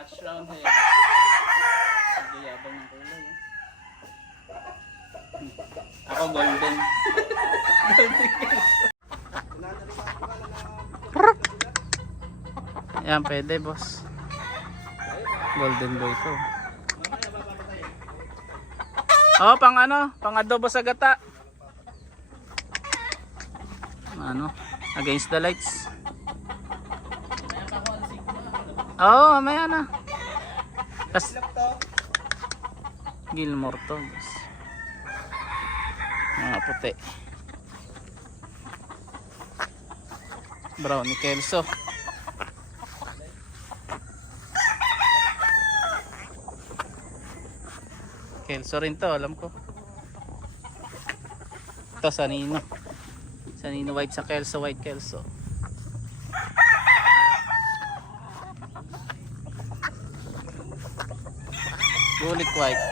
Hatch round hair. Sige, yabang ng kulay. Ako golden. Golden Kelso. Yan, pwede boss. Golden boy to. Oh, pang ano? Pang adobo sa gata. Ano? Against the lights. Oh, mamaya na. Tas Gilmore to, boss. Mga puti. Brownie Kelso. Kelso rin to, alam ko. Ito Sanino. Sanino white sa Kelso, white Kelso. Bulik white.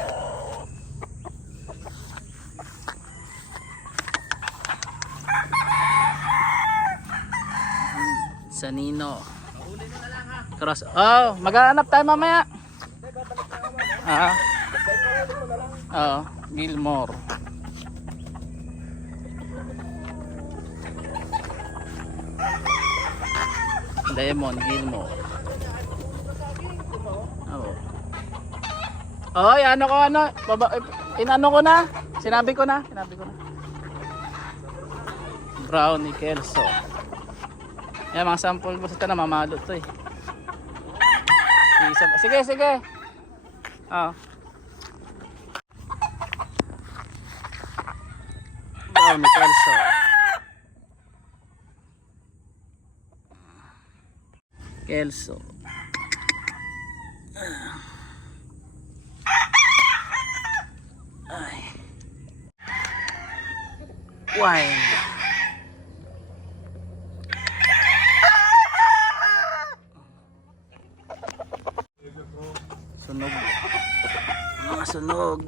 Sanino. Cross. Oh, maghahanap tayo mamaya. Oo, Gilmore. Diamond Gilmore. Oo. Oy, ano ko ano? Inano ko na. Sinabi ko na. Brownie Kelso. Yan mga sample mo sa na mamalo to eh. Sige. Oh. Brownie Kelso. Kelso. Ay. Wine. Sunog. Mga sunog.